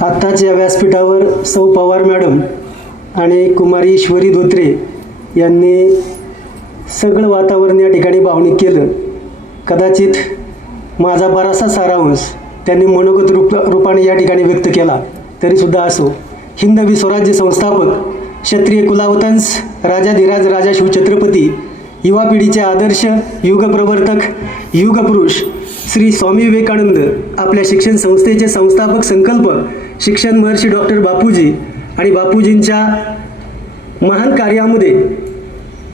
आत्ताच या व्यासपीठावर सौ पवार मॅडम आणि कुमारी ईश्वरी धोत्रे यांनी सगळं वातावरण या ठिकाणी भावनिक केलं. कदाचित माझा बराचसा सारांश त्यांनी मनोगत रूप रूपाने या ठिकाणी व्यक्त केला. तरीसुद्धा असो हिंदवी स्वराज्य संस्थापक क्षत्रिय कुलावतंस राजाधिराज राजा शिवछत्रपती युवा पिढीचे आदर्श युगप्रवर्तक युगपुरुष श्री स्वामी विवेकानंद आपल्या शिक्षण संस्थेचे संस्थापक संकल्पक शिक्षण महर्षी डॉक्टर बापूजी आणि बापूजींच्या महान कार्यामध्ये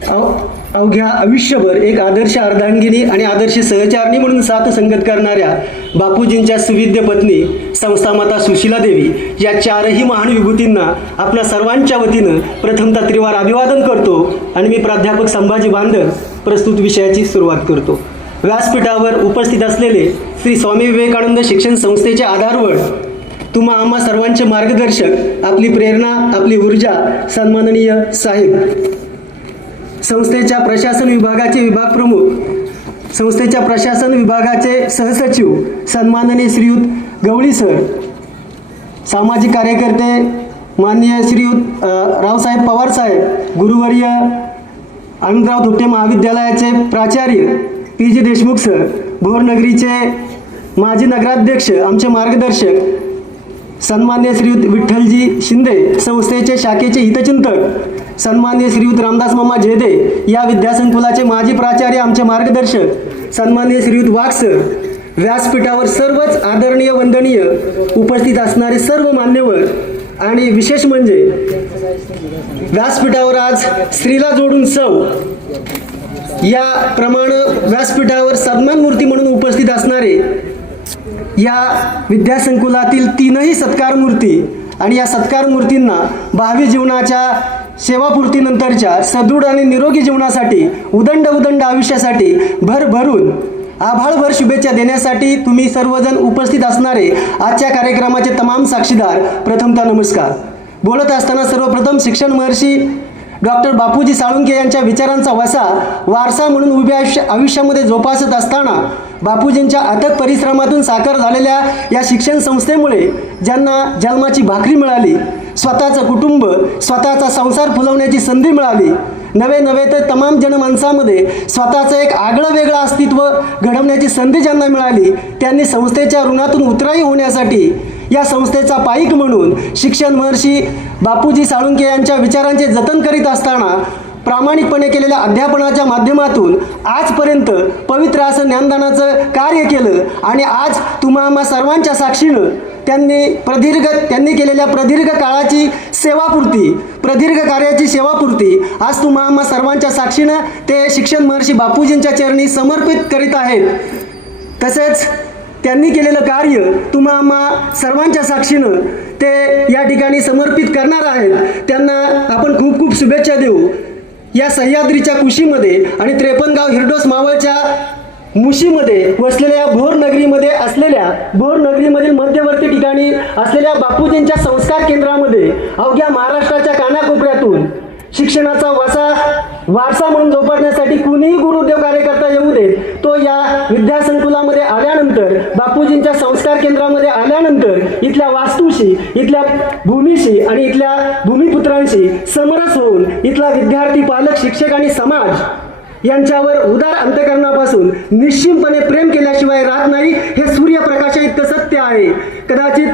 अव अवघ्या आयुष्यभर एक आदर्श अर्धांगिनी आणि आदर्श सहचारणी म्हणून साथ संगत करणाऱ्या बापूजींच्या सुविद्य पत्नी संस्थामाता सुशीला देवी या चारही महान विभूतींना आपल्या सर्वांच्या वतीनं प्रथमतः त्रिवार अभिवादन करतो आणि मी प्राध्यापक संभाजी बांधर प्रस्तुत विषयाची सुरुवात करतो. व्यासपीठावर उपस्थित असलेले श्री स्वामी विवेकानंद शिक्षण संस्थेचे आधारवड तुम्हा आम्हा सर्वांचे मार्गदर्शक आपली प्रेरणा आपली ऊर्जा सन्माननीय साहेब. संस्थेच्या प्रशासन विभागाचे विभाग प्रमुख संस्थेच्या प्रशासन विभागाचे सहसचिव सन्माननीय श्रीयुत गवळी सर. सामाजिक कार्यकर्ते माननीय श्रीयुत रावसाहेब पवार साहेब गुरुवर्य आनंदराव धुपटे महाविद्यालयाचे प्राचार्य पी. जी. देशमुख सर भोरनगरीचे माजी नगराध्यक्ष आमचे मार्गदर्शक सन्मान्य श्रीयुत विठ्ठलजी शिंदे संस्थेचे शाखेचे हितचिंतक सन्मान्य श्रीयुत रामदास मामा जेदे या विद्यासंकुलाचे माजी प्राचार्य आमचे मार्गदर्शक सन्मान्य श्रीयुत वाघ सर व्यासपीठावर सर्वच आदरणीय वंदनीय उपस्थित असणारे सर्व मान्यवर आणि विशेष म्हणजे व्यासपीठावर आज स्त्रीला जोडून सौ या प्रमाण व्यासपीठावर सन्मान मूर्ती म्हणून उपस्थित असणारे या विद्यासंकुलातील तीनही सत्कार मूर्ती आणि या सत्कार मूर्तींना भावी जीवनाच्या सेवापूर्तीनंतरच्या सदृढ आणि निरोगी जीवनासाठी उदंड उदंड आयुष्यासाठी भरभरून आभाळभर शुभेच्छा देण्यासाठी तुम्ही सर्वजण उपस्थित असणारे आजच्या कार्यक्रमाचे तमाम साक्षीदार प्रथमतः नमस्कार. बोलत असताना सर्वप्रथम शिक्षण महर्षी डॉक्टर बापूजी साळुंके यांच्या विचारांचा वसा वारसा म्हणून उभ्या आयुष्य आयुष्यामध्ये जोपासत असताना बापूजींच्या अथक परिश्रमातून साकार झालेल्या या शिक्षण संस्थेमुळे ज्यांना जन्माची भाकरी मिळाली स्वतःचं कुटुंब स्वतःचा संसार फुलवण्याची संधी मिळाली नवे नवे तर तमाम जनमानसामध्ये स्वतःचं एक आगळं वेगळं अस्तित्व घडवण्याची संधी ज्यांना मिळाली त्यांनी संस्थेच्या ऋणातून उतराई होण्यासाठी या संस्थेचा पाईक म्हणून शिक्षण महर्षी बापूजी साळुंके यांच्या विचारांचे जतन करीत असताना प्रामाणिकपणे केलेल्या अध्यापनाच्या माध्यमातून आजपर्यंत पवित्र असं ज्ञानदानाचं कार्य केलं आणि आज तुम्हा आम्हा सर्वांच्या साक्षीनं त्यांनी प्रदीर्घ त्यांनी केलेल्या प्रदीर्घ काळाची सेवापूर्ती प्रदीर्घ कार्याची सेवापूर्ती आज तुम्हा आम्हा सर्वांच्या साक्षीनं ते शिक्षण महर्षी बापूजींच्या चरणी समर्पित करीत आहेत. तसेच त्यांनी केलेलं कार्य तुम्हा आम्हा सर्वांच्या साक्षीनं ते या ठिकाणी समर्पित करणार आहेत. त्यांना आपण खूप खूप शुभेच्छा देऊ. या सह्याद्रीच्या कुशीमध्ये आणि त्रेपनगाव हिरडोस मावळच्या मुशीमध्ये वसलेल्या या भोर नगरीमध्ये असलेल्या भोर नगरीमधील मध्यवर्ती ठिकाणी असलेल्या बापूजींच्या संस्कार केंद्रामध्ये अवघ्या महाराष्ट्राच्या कानाकोपऱ्यातून शिक्षणाचा वसा वारसा म्हणून जोपासण्यासाठी कुणीही गुरुदेव कार्यकर्ता येऊ दे तो या विद्यासंकुलामध्ये आल्यानंतर बापूजींच्या संस्कार केंद्रामध्ये आल्यानंतर इथल्या वास्तूशी इथल्या भूमीशी आणि इथल्या भूमिपुत्रांशी समरस होऊन इथला विद्यार्थी पालक शिक्षक आणि समाज यांच्यावर उदार अंतकरणापासून निश्चितपणे प्रेम केल्याशिवाय राहत नाही हे सूर्यप्रकाशा इतकं सत्य आहे. कदाचित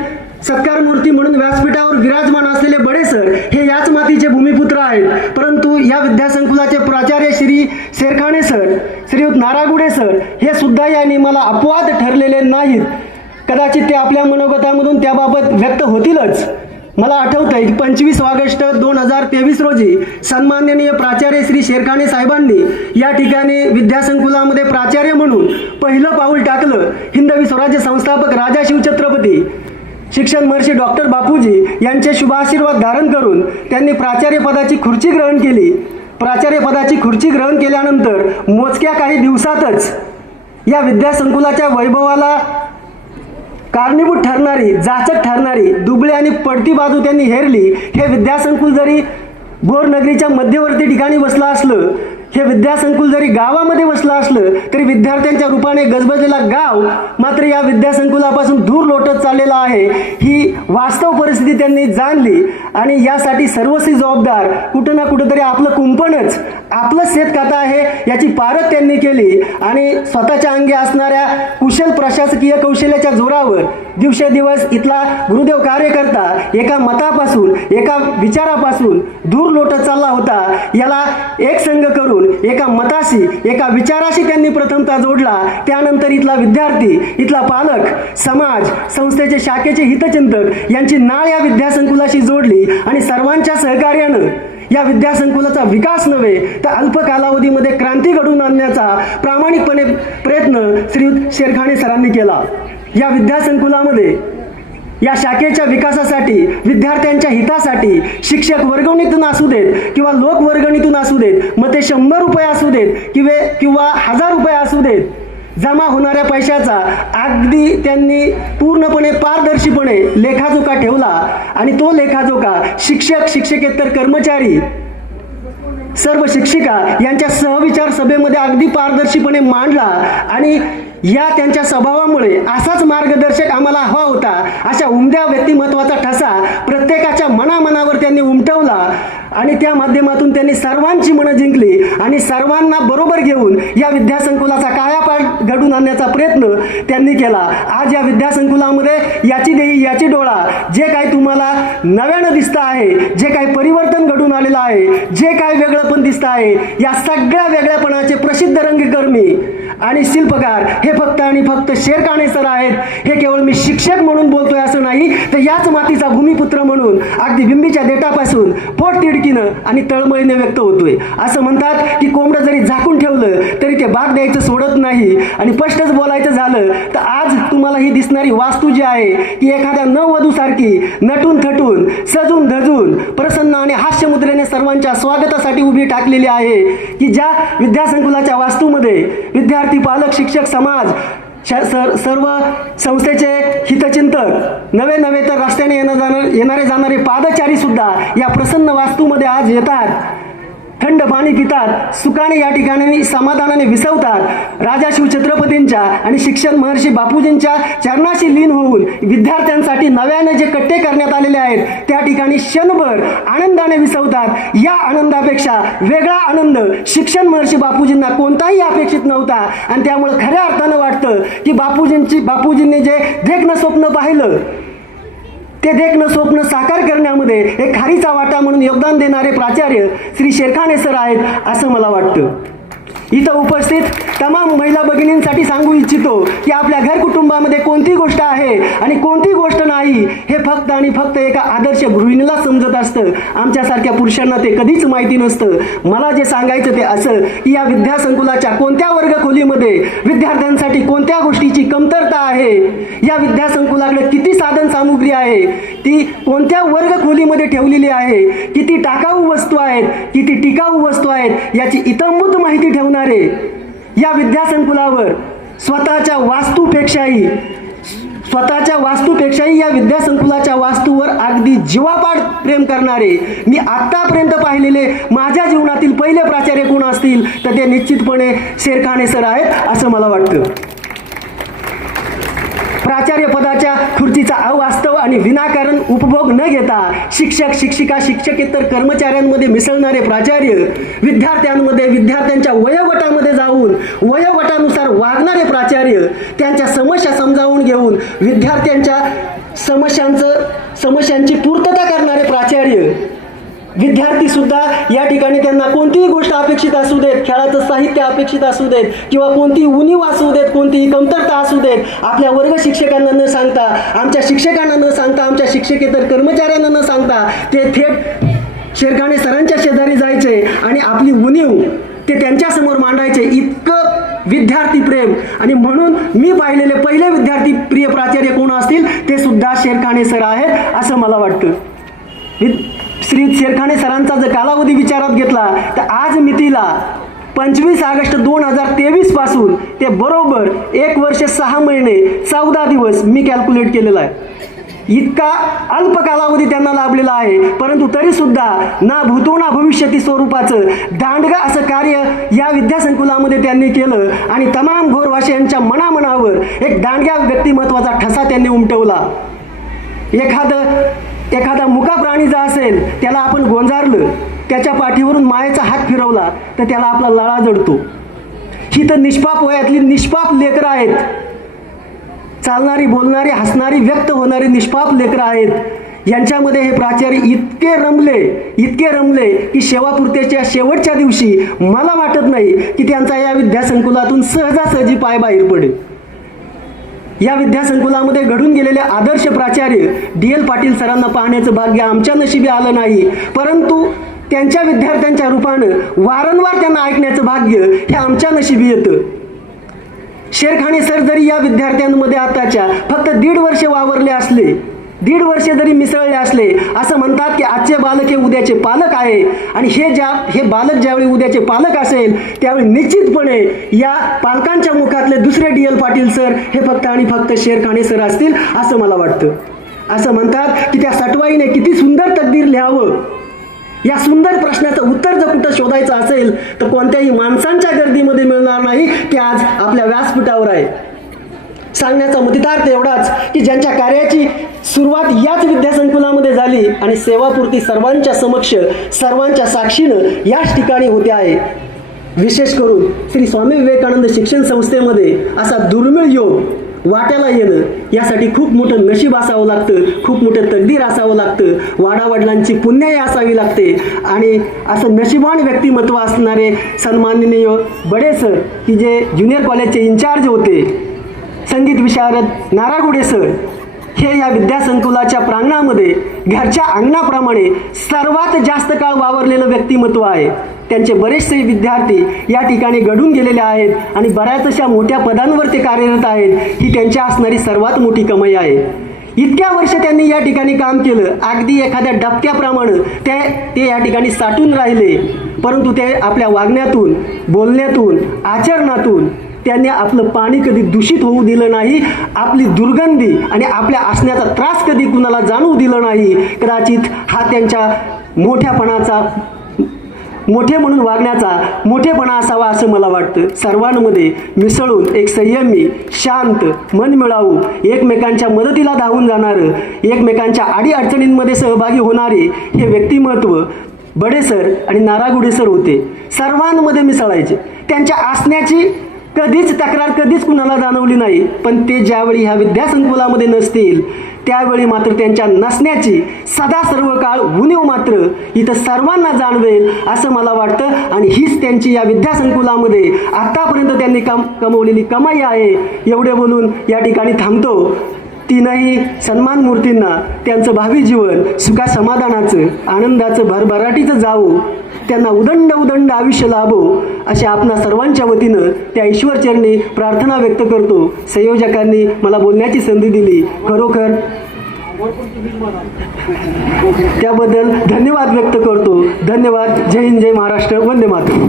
सत्कार मूर्ती म्हणून व्यासपीठावर विराजमान असलेले बडे सर हे याच मातीचे भूमिपुत्र आहेत. परंतु या विद्यासंकुलाचे प्राचार्य श्री शेरखाणे सर श्रीयुत नारागुडे सर हे सुद्धा या नियमाला अपवाद ठरलेले नाहीत. कदाचित ते आपल्या मनोगतामधून त्याबाबत व्यक्त होतीलच. मला आठवतं आहे की पंचवीस ऑगस्ट दोन हजार तेवीस रोजी सन्माननीय प्राचार्य श्री शेरखाने साहेबांनी या ठिकाणी विद्यासंकुलामध्ये प्राचार्य म्हणून पहिलं पाऊल टाकलं. हिंदवी स्वराज्य संस्थापक राजा शिवछत्रपती. शिक्षण महर्षी डॉक्टर बापूजी यांचे शुभाशीर्वाद धारण करून त्यांनी प्राचार्यपदाची खुर्ची ग्रहण केली. प्राचार्यपदाची खुर्ची ग्रहण केल्यानंतर मोजक्या काही दिवसातच या विद्यासंकुलाच्या वैभवाला कारणीभूत ठरणारी जाचक ठरणारी दुबळी आणि पडती बाजू त्यांनी हेरली. हे विद्यासंकुल जरी बोर नगरीच्या मध्यवर्ती ठिकाणी बसलं असलं हे विद्यासंकुल जरी गावामध्ये वसलं असलं तरी विद्यार्थ्यांच्या रूपाने गजबजलेला गाव मात्र या विद्यासंकुलापासून दूर लोटत चाललेला आहे. ही वास्तव परिस्थिती त्यांनी जाणली आणि यासाठी सर्वस्वी जबाबदार कुठं ना कुठंतरी आपलं कुंपणच आपलं शेतखातं आहे याची पारख त्यांनी केली. आणि स्वतःच्या अंगी असणाऱ्या कुशल प्रशासकीय कौशल्याच्या जोरावर दिवसेदिवस इथला गुरुदेव कार्यकर्ता एका मतापासून एका विचारापासून दूर लोटत चालला होता. याला एक संघ करून एका मताशी एका विचाराशी त्यांनी प्रथमतः जोडला. त्यानंतर इथला विद्यार्थी इथला पालक समाज संस्थेचे शाखेचे हितचिंतक यांची नाळ या विद्यासंकुलाशी जोडली आणि सर्वांच्या सहकार्यानं या विद्यासंकुलाचा विकास नव्हे तर अल्प कालावधीमध्ये क्रांती घडवून आणण्याचा प्रामाणिकपणे प्रयत्न श्री शेरखाणे सरांनी केला. या विद्यासंकुलामध्ये या शाखेच्या विकासासाठी विद्यार्थ्यांच्या हितासाठी शिक्षक वर्गवणीतून असू देत किंवा लोक वर्गणीतून असू देत मग ते शंभर रुपये असू देत किंवा किंवा हजार रुपये असू देत जमा होणाऱ्या पैशाचा अगदी त्यांनी पूर्णपणे पारदर्शीपणे लेखाजोखा ठेवला आणि तो लेखाजोखा शिक्षक शिक्षकेतर कर्मचारी सर्व शिक्षिका यांच्या सहविचार सभेमध्ये अगदी पारदर्शीपणे मांडला आणि या त्यांच्या स्वभावामुळे असाच मार्गदर्शक आम्हाला हवा होता अशा उमद्या व्यक्तिमत्वाचा ठसा प्रत्येकाच्या मनामनावर त्यांनी उमटवला. आणि त्या माध्यमातून त्यांनी सर्वांची मनं जिंकली आणि सर्वांना बरोबर घेऊन या विद्यासंकुलाचा कायापाठ घडून आणण्याचा प्रयत्न त्यांनी केला. आज या विद्यासंकुलामध्ये याची देही याची डोळा जे काही तुम्हाला नव्यानं दिसतं आहे जे काही परिवर्तन घडून आलेलं आहे जे काही वेगळं पण दिसतं आहे या सगळ्या वेगळ्यापणाचे प्रसिद्ध रंगकर्मी आणि शिल्पकार हे फक्त आणि फक्त शेरकाणे सर आहेत. हे केवळ मी शिक्षक म्हणून बोलतोय असं नाही तर याच मातीचा भूमिपुत्र म्हणून अगदी बिंबीच्या देठापासून पोट तिडकीनं आणि तळमळीने व्यक्त होतोय. असं म्हणतात की कोंबडं जरी झाकून ठेवलं तरी ते बाग द्यायचं सोडत नाही. आणि स्पष्टच बोलायचं झालं तर आज तुम्हाला ही दिसणारी वास्तू जी आहे ती एखाद्या नववधूसारखी नटून थटून सजून धजून प्रसन्न आणि हास्यमुद्रेने सर्वांच्या स्वागतासाठी उभी टाकलेली आहे की ज्या विद्यासंकुलाच्या वास्तूमध्ये विद्यार्थी पालक शिक्षक समाज सर सर्व संस्थेचे हितचिंतक नवे नवे तर रस्त्याने येणं जाणार येणारे जाणारे पादचारी सुद्धा या प्रसन्न वास्तूमध्ये आज येतात. थंड पाणी पितात सुखाने या ठिकाणी समाधानाने विसवतात. राजा शिवछत्रपतींच्या आणि शिक्षण महर्षी बापूजींच्या चरणाशी लीन होऊन विद्यार्थ्यांसाठी नव्याने जे कट्टे करण्यात आलेले आहेत त्या ठिकाणी क्षणभर आनंदाने विसवतात. या आनंदापेक्षा वेगळा आनंद शिक्षण महर्षी बापूजींना कोणताही अपेक्षित नव्हता. आणि त्यामुळे खऱ्या अर्थानं वाटतं की बापूजींची बापूजींनी जे देखणं स्वप्न पाहिलं ते देखणं स्वप्न साकार करण्यामध्ये एक खारीचा वाटा म्हणून योगदान देणारे प्राचार्य श्री शेरखाने सर आहेत असं मला वाटतं. इथं उपस्थित तमाम महिला भगिनींसाठी सांगू इच्छितो की आपल्या घर कुटुंबामध्ये कोणती गोष्ट आहे आणि कोणती गोष्ट नाही हे फक्त आणि फक्त एका आदर्श गृहिणीला समजत असतं. आमच्यासारख्या पुरुषांना ते कधीच माहिती नसतं. मला जे सांगायचं ते असं की या विद्यासंकुलाच्या कोणत्या वर्ग खोलीमध्ये विद्यार्थ्यांसाठी कोणत्या गोष्टीची कमतरता आहे? या विद्यासंकुलाकडे किती साधन सामुग्री आहे? ती कोणत्या वर्ग खोलीमध्ये ठेवलेली आहे? किती टाकाऊ वस्तू आहेत? किती टिकाऊ वस्तू आहेत? याची इतंभूत माहिती असणारे या विद्यासंकुलावर स्वतःच्या वास्तूपेक्षाही स्वतःच्या वास्तूपेक्षाही या विद्यासंकुलाच्या वास्तूवर अगदी जीवापाड प्रेम करणारे मी आत्तापर्यंत पाहिलेले माझ्या जीवनातील पहिले प्राचार्य कोण असतील तर ते निश्चितपणे शेरखाने सर आहेत असं मला वाटतं. प्राचार्य पदाच्या खुर्चीचा अवास्तव आणि विनाकारण उपभोग न घेता शिक्षक शिक्षिका शिक्षकेतर कर्मचाऱ्यांमध्ये मिसळणारे प्राचार्य विद्यार्थ्यांमध्ये विद्यार्थ्यांच्या वयोगटामध्ये जाऊन वयोगटानुसार वागणारे प्राचार्य त्यांच्या समस्या समजावून घेऊन विद्यार्थ्यांच्या समस्यांचं समस्यांची पूर्तता करणारे प्राचार्य विद्यार्थी सुद्धा या ठिकाणी त्यांना कोणतीही गोष्ट अपेक्षित असू देत खेळाचं साहित्य अपेक्षित असू देत किंवा कोणतीही उणीव असू देत कोणतीही कमतरता असू देत आपल्या वर्ग शिक्षकांना न सांगता आमच्या शिक्षकांना न सांगता आमच्या शिक्षकेतर कर्मचाऱ्यांना न सांगता ते थेट शेरखाने सरांच्या शेजारी जायचे आणि आपली उणीव ते त्यांच्यासमोर मांडायचे. इतकं विद्यार्थी प्रेम. आणि म्हणून मी पाहिलेले पहिले विद्यार्थी प्रिय प्राचार्य कोण असतील ते सुद्धा शेरखाने सर आहेत असं मला वाटतं. वि- श्री शेरखाने सरांचा जर कालावधी विचारात घेतला तर आज मितीला पंचवीस ऑगस्ट दोन हजार तेवीसपासून ते बरोबर एक वर्ष सहा महिने चौदा दिवस मी कॅल्क्युलेट केलेला आहे. इतका अल्प कालावधी त्यांना लाभलेला आहे परंतु तरी सुद्धा ना भूतो ना भविष्यती स्वरूपाचं दांडगा असं कार्य या विद्यासंकुलामध्ये त्यांनी केलं आणि तमाम घोरवासियांच्या मनामनावर एक दांडग्या व्यक्तिमत्वाचा ठसा त्यांनी उमटवला. एखादं एखादा मुका प्राणी जर असेल त्याला आपण गोंजारलं त्याच्या पाठीवरून मायेचा हात फिरवला तर त्याला आपला लळा जडतो. ही तर निष्पाप वयातली निष्पाप लेकरं आहेत. चालणारी बोलणारी हसणारी व्यक्त होणारी निष्पाप लेकरं आहेत. यांच्यामध्ये हे प्राचार्य इतके रमले इतके रमले की सेवापुरतेच्या शेवटच्या दिवशी मला वाटत नाही की त्यांचा या विद्यासंकुलातून सहजासहजी पाय बाहेर पडेल. या विद्यासंकुलामध्ये घडून गेलेले आदर्श प्राचार्य डी एल पाटील सरांना पाहण्याचं भाग्य आमच्या नशिबी आलं नाही. परंतु त्यांच्या विद्यार्थ्यांच्या रूपानं वारंवार त्यांना ऐकण्याचं भाग्य हे आमच्या नशिबी येतं. शेरखाणे सर जरी या विद्यार्थ्यांमध्ये आताच्या फक्त दीड वर्ष वावरले असले दीड वर्ष जरी मिसळले असले असं म्हणतात की आजचे बालक हे उद्याचे पालक आहे. आणि हे ज्या हे बालक ज्यावेळी उद्याचे पालक असेल त्यावेळी निश्चितपणे या पालकांच्या मुखातले दुसरे डी एल पाटील सर हे फक्त आणि फक्त शेरखाने सर असतील असं मला वाटतं. असं म्हणतात की त्या सटवाईने किती सुंदर तकदीर लिहावं. या सुंदर प्रश्नाचं उत्तर जर कुठं शोधायचं असेल तर कोणत्याही माणसांच्या गर्दीमध्ये मिळणार नाही की आज आपल्या व्यासपीठावर आहे. सांगण्याचा मुदितार्थ एवढाच की ज्यांच्या कार्याची सुरुवात याच विद्यासंकुलामध्ये झाली आणि सेवापूर्ती सर्वांच्या समक्ष सर्वांच्या साक्षीनं याच ठिकाणी होते आहे. विशेष करून श्री स्वामी विवेकानंद शिक्षण संस्थेमध्ये असा दुर्मिळ योग वाट्याला येणं यासाठी खूप मोठं नशीब असावं लागतं खूप मोठं तकदीर असावं लागतं वाडावडिलांची पुण्याही असावी लागते आणि असं नशिबान व्यक्तिमत्व असणारे सन्माननीय बडे सर की जे ज्युनियर कॉलेजचे इन्चार्ज होते. संगीत विशारद नारागुडे सर हे या विद्यासंकुलाच्या प्रांगणामध्ये घरच्या अंगणाप्रमाणे सर्वात जास्त काळ वावरलेलं व्यक्तिमत्व आहे. त्यांचे बरेचसे विद्यार्थी या ठिकाणी घडून गेलेले आहेत आणि बऱ्याचशा मोठ्या पदांवर ते कार्यरत आहेत. ही त्यांच्या असणारी सर्वात मोठी कमाई आहे. इतक्या वर्ष त्यांनी या ठिकाणी काम केलं. अगदी एखाद्या डबक्याप्रमाणे ते ते या ठिकाणी साठून राहिले. परंतु ते आपल्या वागण्यातून बोलण्यातून आचरणातून त्यांनी आपलं पाणी कधी दूषित होऊ दिलं नाही आपली दुर्गंधी आणि आपल्या असण्याचा त्रास कधी कुणाला जाणवू दिलं नाही कदाचित हा त्यांच्या मोठ्यापणाचा मोठे म्हणून वागण्याचा मोठेपणा असावा असं मला वाटतं. सर्वांमध्ये मिसळून एक संयमी शांत मन मिळावू एकमेकांच्या मदतीला धावून जाणारं एकमेकांच्या अडीअडचणींमध्ये सहभागी होणारे हे व्यक्तिमत्व बडे सर आणि नारागुडे सर होते. सर्वांमध्ये मिसळायचे. त्यांच्या असण्याची कधीच तक्रार कधीच कुणाला जाणवली नाही. पण ते ज्यावेळी ह्या विद्यासंकुलामध्ये नसतील त्यावेळी मात्र त्यांच्या नसण्याची सदा सर्व काळ उणीव मात्र इथं सर्वांना जाणवेल असं मला वाटतं. आणि हीच त्यांची या विद्यासंकुलामध्ये आत्तापर्यंत त्यांनी कम कमवलेली कमाई आहे. एवढे बोलून या ठिकाणी थांबतो. तीनही सन्मान मूर्तींना त्यांचं भावी जीवन सुखा समाधानाचं आनंदाचं भरभराटीचं जावो त्यांना उदंड उदंड आयुष्य लाभो अशा आपणा सर्वांच्या वतीनं त्या ईश्वरचरणी प्रार्थना व्यक्त करतो. संयोजकांनी मला बोलण्याची संधी दिली. खरोखर त्याबद्दल धन्यवाद व्यक्त करतो. धन्यवाद. जय हिंद जय महाराष्ट्र. वंदे मातरम.